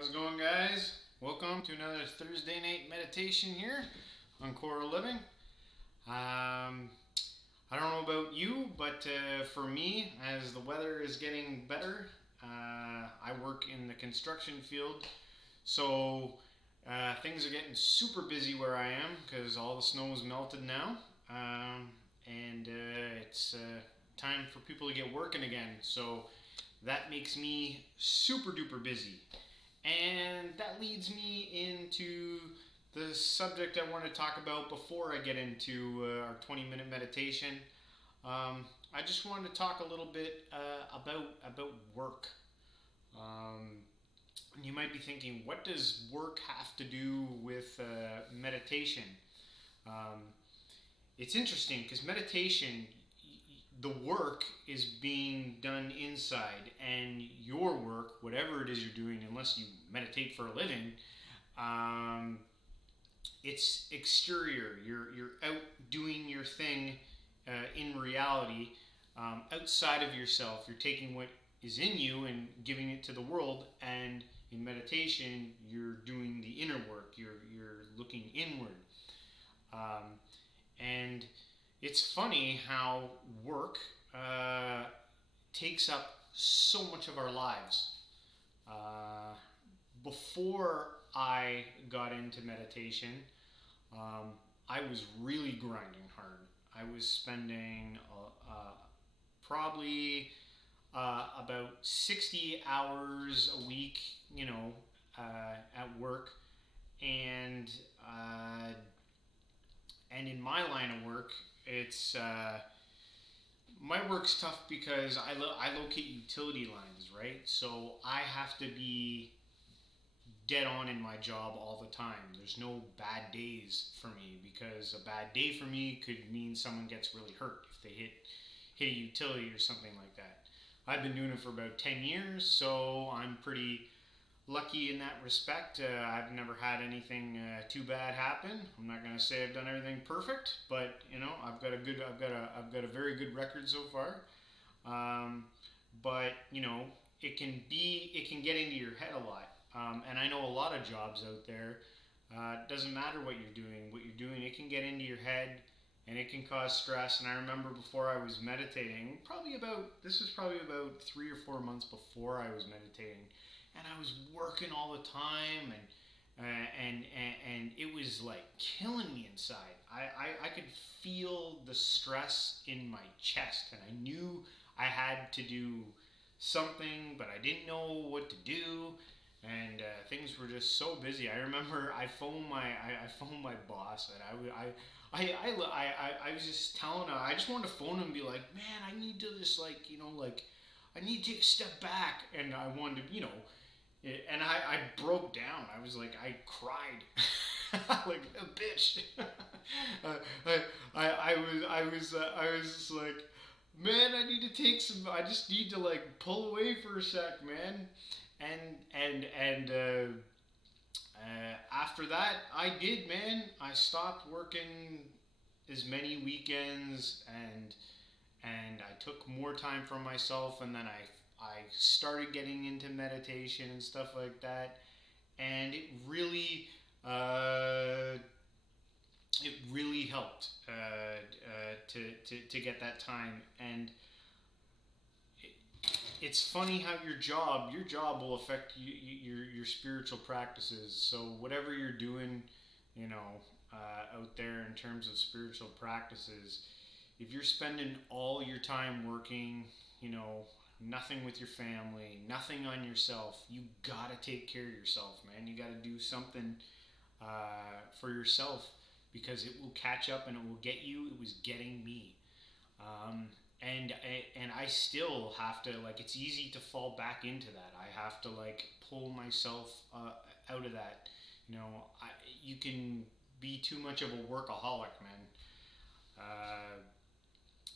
How's it going, guys? Welcome to another Thursday night meditation here on Coral Living. I don't know about you, but for me, as the weather is getting better, I work in the construction field, so things are getting super busy where I am because all the snow is melted now, and it's time for people to get working again. So that makes me super duper busy. And that leads me into the subject I want to talk about before I get into our 20-minute meditation. I just wanted to talk a little bit about work. Um, you might be thinking, what does work have to do with meditation? Um, it's interesting because meditation, the work is being done inside, and your work, whatever it is you're doing, unless you meditate for a living, um, it's exterior. You're out doing your thing in reality, outside of yourself. You're taking what is in you and giving it to the world. And in meditation, you're doing the inner work. You're looking inward. Um, and it's funny how work uh, takes up so much of our lives. Uh, Before I got into meditation, um, I was really grinding hard. I was spending probably about 60 hours a week, at work, and uh, and in my line of work, it's my work's tough because I locate utility lines, right? So I have to be dead on in my job all the time. There's no bad days for me because a bad day for me could mean someone gets really hurt if they hit a utility or something like that. I've been doing it for about 10 years, so I'm pretty lucky in that respect. I've never had anything too bad happen. I'm not going to say I've done everything perfect, but I've got a very good record so far. Um, but it can get into your head a lot. And I know a lot of jobs out there. Doesn't matter what you're doing. What you're doing, it can get into your head, and it can cause stress. And I remember before I was meditating, this was probably about 3 or 4 months before I was meditating, and I was working all the time, and it was like killing me inside. I could feel the stress in my chest, and I knew I had to do something, but I didn't know what to do, and things were just so busy. I remember I phoned my boss, and I was just telling her, I just wanted to phone him and be like, man, I need to just I need to take a step back, and I wanted to, and I broke down. I was like, I cried like a bitch. I was just like, man, I need to take some. I just need to like pull away for a sec, man. And after that, I did, man. I stopped working as many weekends, and I took more time for myself, and then I started getting into meditation and stuff like that, and uh, it really helped to get that time. And it's funny how your job will affect your spiritual practices. So whatever you're doing, out there in terms of spiritual practices, if you're spending all your time working, nothing with your family, nothing on yourself, you gotta take care of yourself, man. You gotta do something for yourself because it will catch up and it will get you. It was getting me. Um, and I still have to, like, it's easy to fall back into that. I have to like pull myself out of that. You can be too much of a workaholic, man. Uh,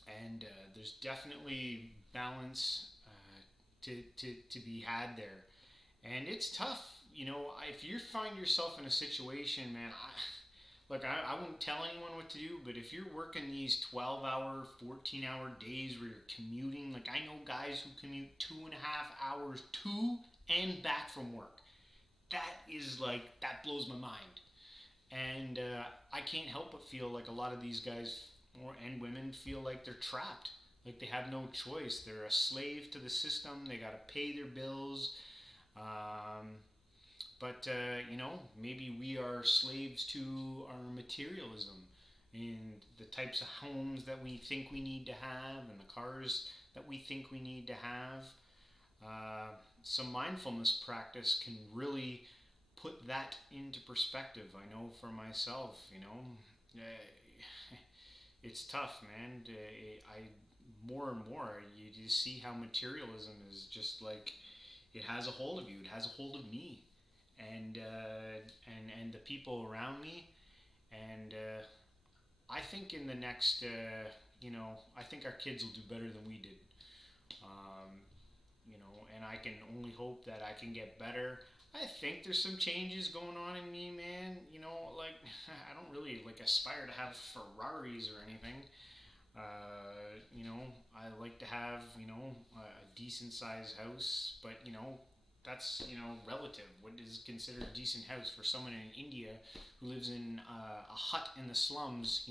and there's definitely balance to be had there. And it's tough, if you find yourself in a situation, man. I won't tell anyone what to do, but if you're working these 12-hour, 14-hour days where you're commuting, I know guys who commute 2.5 hours to and back from work. that blows my mind. And I can't help but feel like a lot of these guys and women feel like they're trapped, like they have no choice. They're a slave to the system. They got to pay their bills. Um, but maybe we are slaves to our materialism and the types of homes that we think we need to have and the cars that we think we need to have. Uh, some mindfulness practice can really put that into perspective. I know for myself, it's tough, man. I more and more you see how materialism is just like it has a hold of you. It has a hold of me, and the people around me. And I think in the next, I think our kids will do better than we did. Um, and I can only hope that I can get better. I think there's some changes going on in me, man. Like I don't really like aspire to have Ferraris or anything. I like to have a decent sized house, but that's relative. What is considered a decent house for someone in India who lives in a hut in the slums?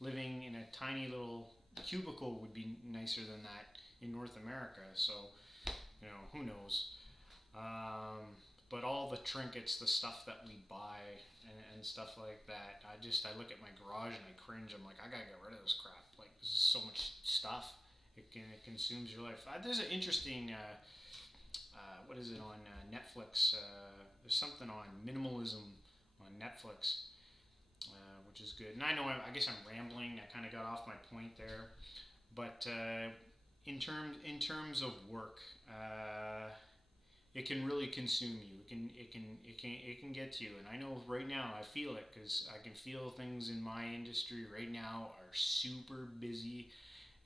Living in a tiny little cubicle would be nicer than that in North America. So who knows? But all the trinkets, the stuff that we buy, and stuff like that, I look at my garage and I cringe. I'm like, I gotta get rid of this crap. Like, this is so much stuff. It consumes your life. There's an interesting, what is it on Netflix? There's something on minimalism on Netflix, which is good. And I know, I guess I'm rambling. I kind of got off my point there. But in terms of work, it can really consume you. It can get to you. And I know right now I feel it because I can feel things in my industry right now are super busy.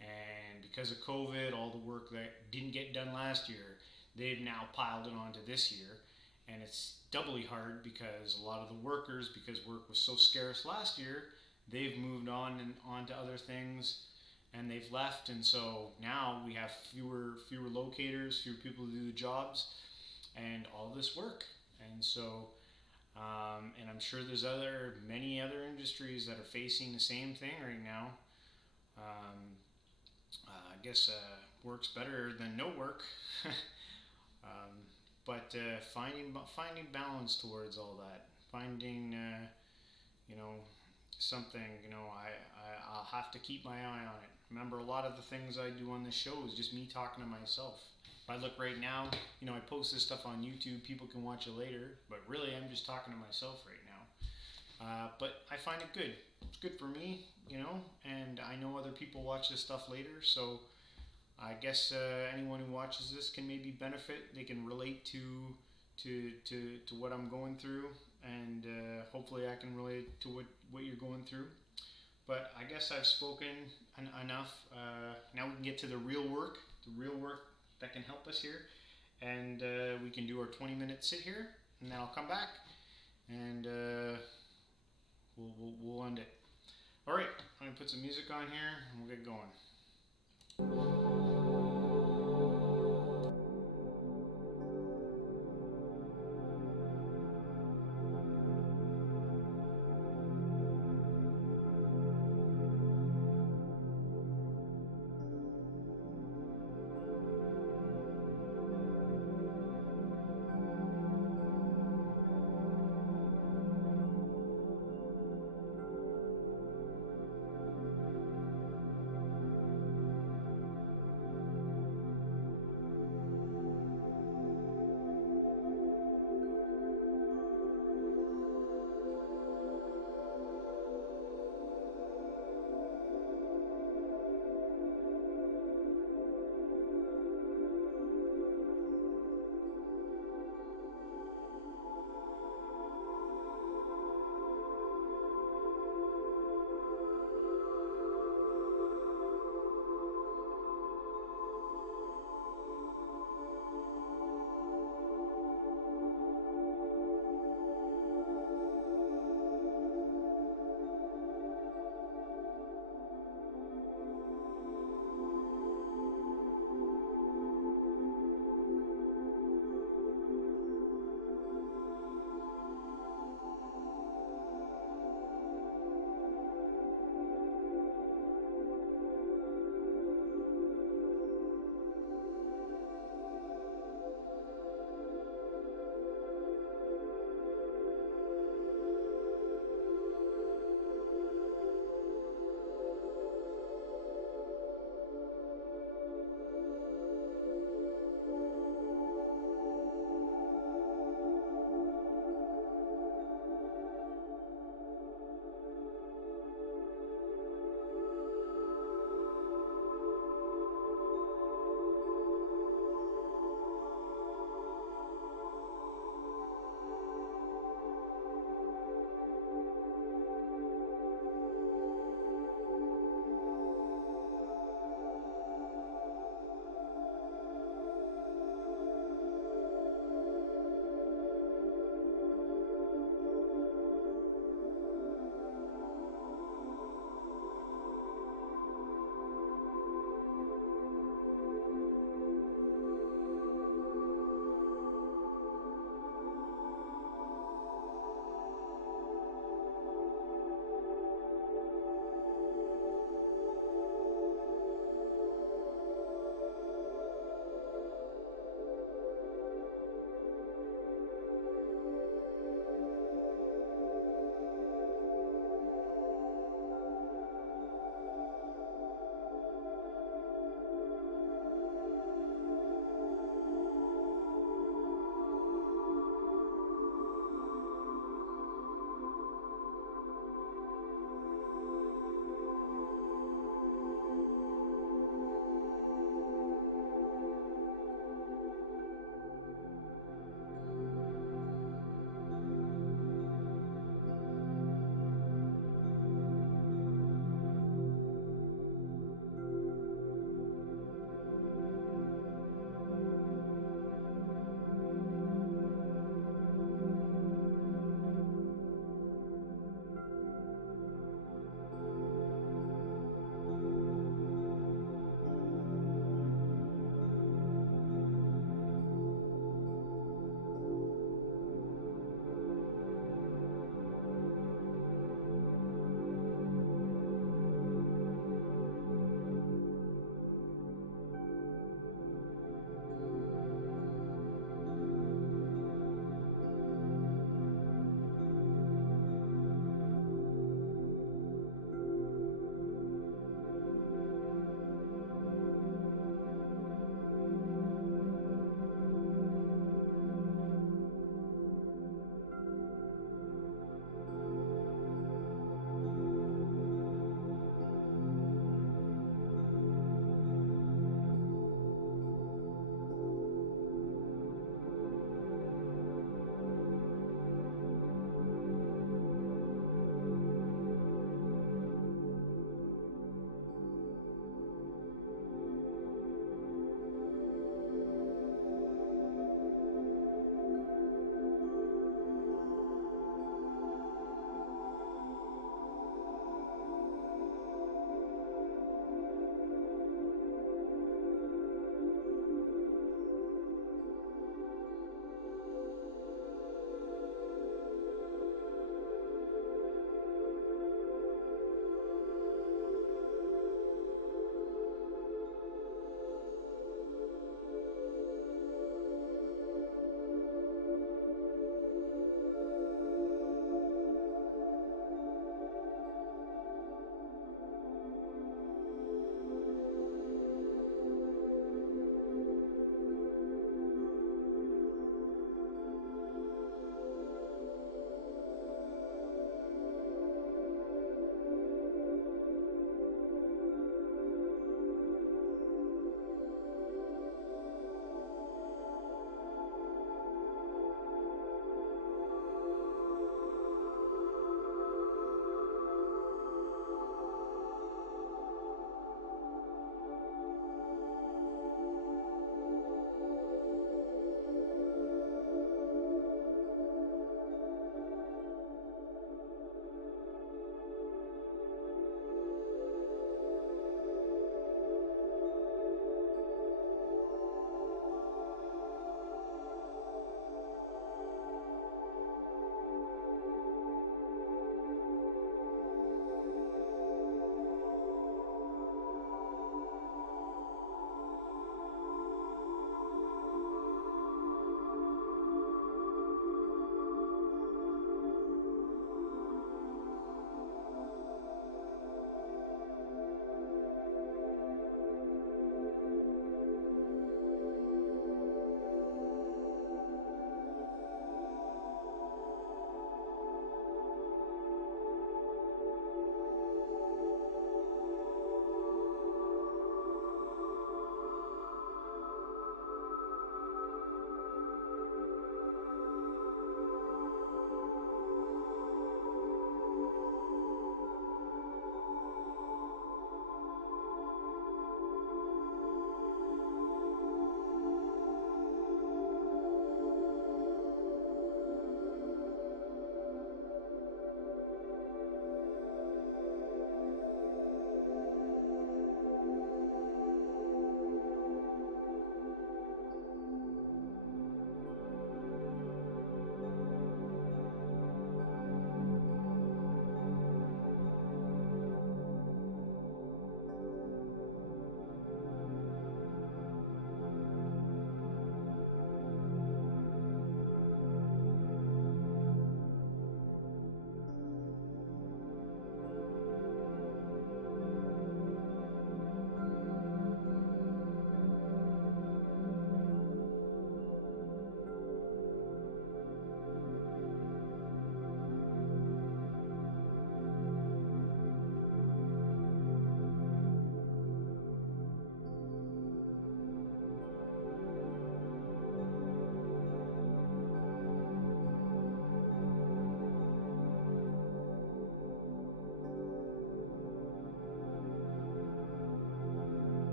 And because of COVID, all the work that didn't get done last year, they've now piled it onto this year. And it's doubly hard because a lot of the workers, because work was so scarce last year, they've moved on to other things and they've left. And so now we have fewer locators, fewer people to do the jobs, and all this work. And so, and I'm sure there's many other industries that are facing the same thing right now. I guess work's better than no work. But finding balance towards all that, finding something. I'll have to keep my eye on it. Remember, a lot of the things I do on this show is just me talking to myself. If I look right now, I post this stuff on YouTube. People can watch it later, but really, I'm just talking to myself right now. But I find it good. It's good for me, and I know other people watch this stuff later, so I guess anyone who watches this can maybe benefit. They can relate to what I'm going through, and hopefully I can relate to what you're going through. But I guess I've spoken enough. Now we can get to the real work that can help us here, and we can do our 20-minute sit here, and then I'll come back, and we'll end it. All right, I'm gonna put some music on here, and we'll get going.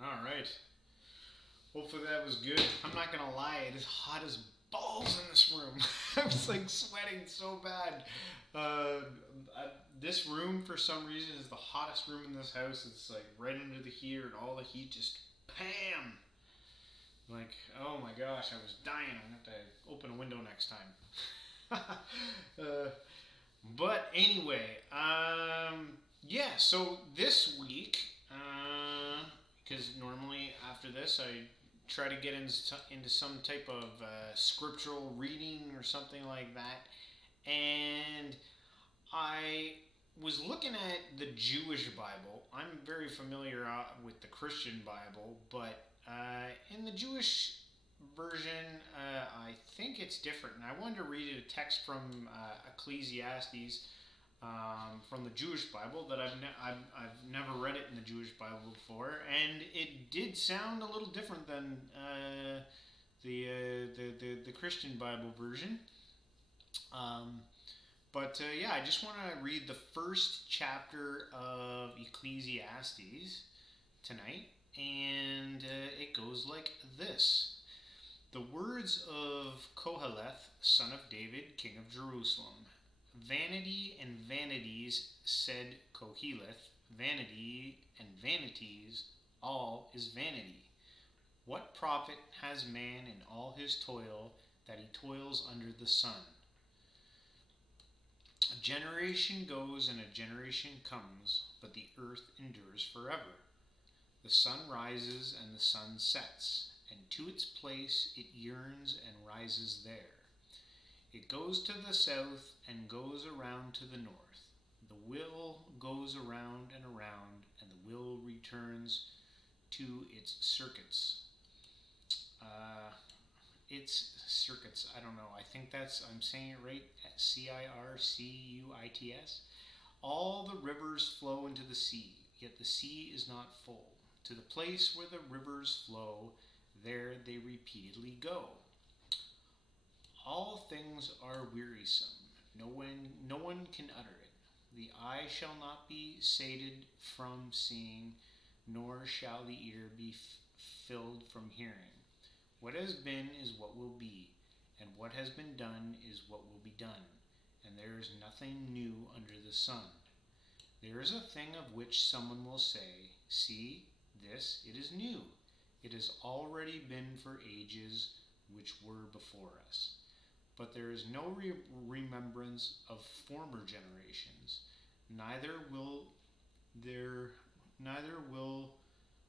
All right. Hopefully that was good. I'm not gonna lie, it is hot as balls in this room. I was like sweating so bad. Uh, this room, for some reason, is the hottest room in this house. It's like right under the heater, and all the heat just pam. Like, oh my gosh, I was dying. I'm gonna have to open a window next time. But anyway, yeah. So this week, because normally after this, I try to get into some type of scriptural reading or something like that, and I was looking at the Jewish Bible. I'm very familiar with the Christian Bible, but in the Jewish version, I think it's different. And I wanted to read a text from Ecclesiastes from the Jewish Bible that I've never read it in the Jewish Bible before, and it did sound a little different than the Christian Bible version. Um, but yeah, I just want to read the first chapter of Ecclesiastes tonight, and it goes like this. The words of Koheleth, son of David, king of Jerusalem. Vanity and vanities, said Koheleth, vanity and vanities, all is vanity. What profit has man in all his toil that he toils under the sun? A generation goes and a generation comes, but the earth endures forever. The sun rises and the sun sets, and to its place it yearns and rises there. It goes to the south and goes around to the north. The will goes around and around, and the will returns to its circuits. Its circuits, I don't know. I think I'm saying it right. Circuits. All the rivers flow into the sea, yet the sea is not full. To the place where the rivers flow, there they repeatedly go. All things are wearisome. No one can utter it. The eye shall not be sated from seeing, nor shall the ear be filled from hearing. What has been is what will be, and what has been done is what will be done, and there is nothing new under the sun. There is a thing of which someone will say, see, this, it is new. It has already been for ages which were before us. But there is no remembrance of former generations, neither will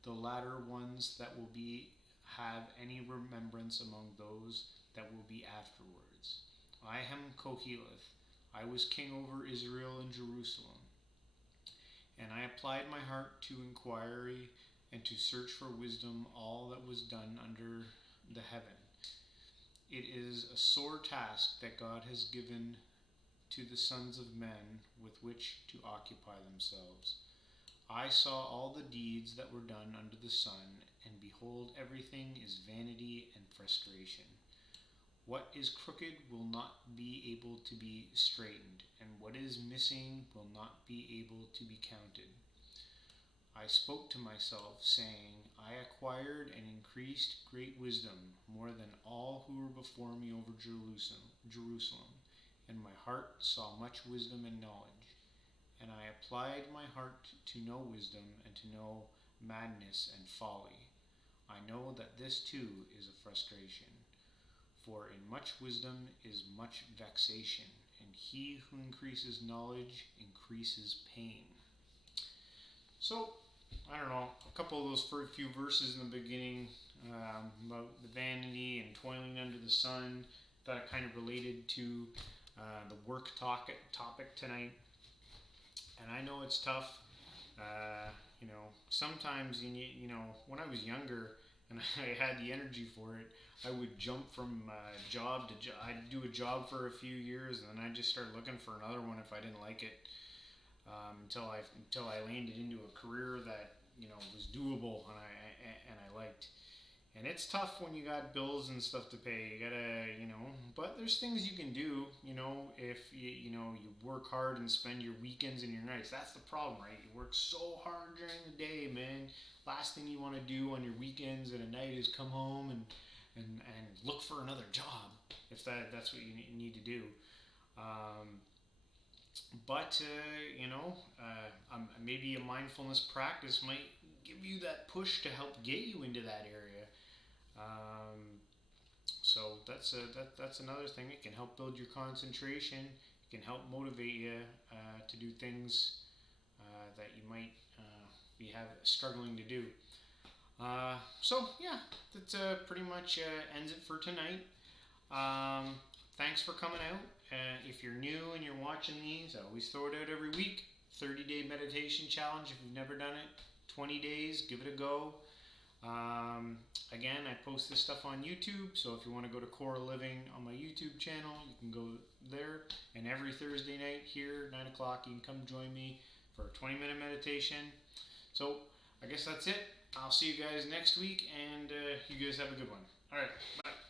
the latter ones that will be have any remembrance among those that will be afterwards. I am Koheleth. I was king over Israel and Jerusalem. And I applied my heart to inquiry and to search for wisdom all that was done under the heaven. It is a sore task that God has given to the sons of men with which to occupy themselves. I saw all the deeds that were done under the sun, and behold, everything is vanity and frustration. What is crooked will not be able to be straightened, and what is missing will not be able to be counted. I spoke to myself, saying, I acquired and increased great wisdom, more than all who were before me over Jerusalem, and my heart saw much wisdom and knowledge. And I applied my heart to know wisdom and to know madness and folly. I know that this too is a frustration. For in much wisdom is much vexation, and he who increases knowledge increases pain. So, I don't know, a couple of those first few verses in the beginning about the vanity and toiling under the sun that kind of related to the work topic tonight. And I know it's tough. Sometimes, when I was younger and I had the energy for it, I would jump from job to job. I'd do a job for a few years, and then I'd just start looking for another one if I didn't like it, until I landed into a career that was doable and I liked. And it's tough when you got bills and stuff to pay. You gotta, but there's things you can do, if you work hard and spend your weekends and your nights. That's the problem, right? You work so hard during the day, man. Last thing you want to do on your weekends and at night is come home and look for another job, if that's what you need to do. Um, but maybe a mindfulness practice might give you that push to help get you into that area. So that's another thing. It can help build your concentration. It can help motivate you to do things that you might be struggling to do. So yeah, that pretty much ends it for tonight. Um, Thanks for coming out. If you're new and you're watching these, I always throw it out every week. 30-day meditation challenge if you've never done it. 20 days, give it a go. Again, I post this stuff on YouTube, so if you want to go to Core Living on my YouTube channel, you can go there. And every Thursday night here, 9 o'clock, you can come join me for a 20-minute meditation. So I guess that's it. I'll see you guys next week, and you guys have a good one. All right, bye.